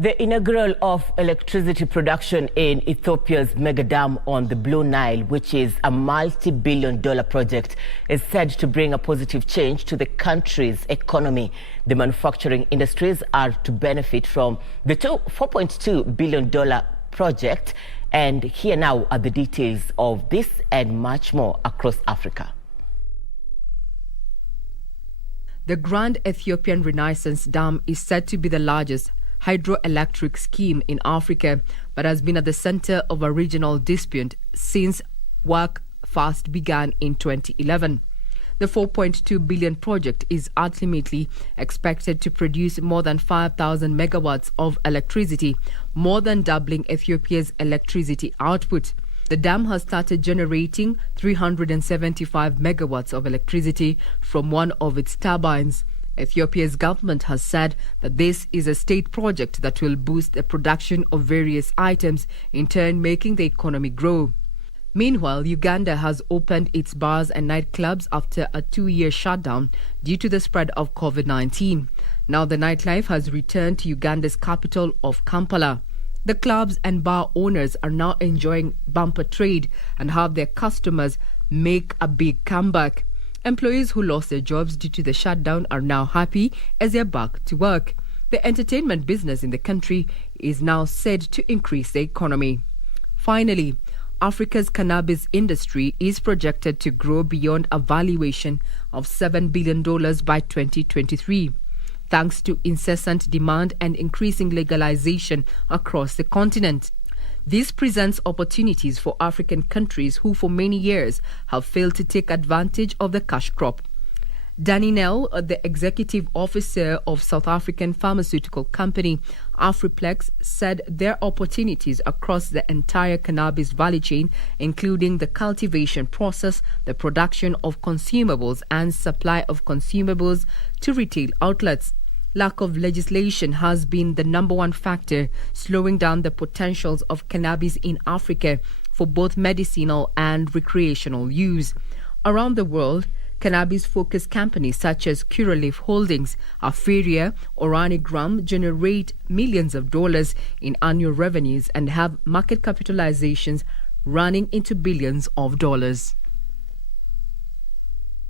The inaugural of electricity production in Ethiopia's mega dam on the Blue Nile, which is a multi-billion-dollar project, is said to bring a positive change to the country's economy. The manufacturing industries are to benefit from the $4.2 billion project. And here now are the details of this and much more across Africa. The Grand Ethiopian Renaissance Dam is said to be the largest hydroelectric scheme in Africa, but has been at the center of a regional dispute since work first began in 2011. The $4.2 billion project is ultimately expected to produce more than 5,000 megawatts of electricity, more than doubling Ethiopia's electricity output. The dam has started generating 375 megawatts of electricity from one of its turbines. Ethiopia's government has said that this is a state project that will boost the production of various items, in turn making the economy grow. Meanwhile, Uganda has opened its bars and nightclubs after a 2-year shutdown due to the spread of COVID-19. Now the nightlife has returned to Uganda's capital of Kampala. The clubs and bar owners are now enjoying bumper trade and have their customers make a big comeback. Employees who lost their jobs due to the shutdown are now happy as they're back to work. The entertainment business in the country is now said to increase the economy. Finally, Africa's cannabis industry is projected to grow beyond a valuation of $7 billion by 2023, thanks to incessant demand and increasing legalization across the continent. This presents opportunities for African countries who for many years have failed to take advantage of the cash crop. Blue Nile, the executive officer of South African pharmaceutical company Afriplex, said there are opportunities across the entire cannabis value chain, including the cultivation process, the production of consumables and supply of consumables to retail outlets. Lack of legislation has been the number one factor slowing down the potentials of cannabis in Africa for both medicinal and recreational use. Around the world, cannabis-focused companies such as Curaleaf Holdings, Aferia, or Organigram generate millions of dollars in annual revenues and have market capitalizations running into billions of dollars.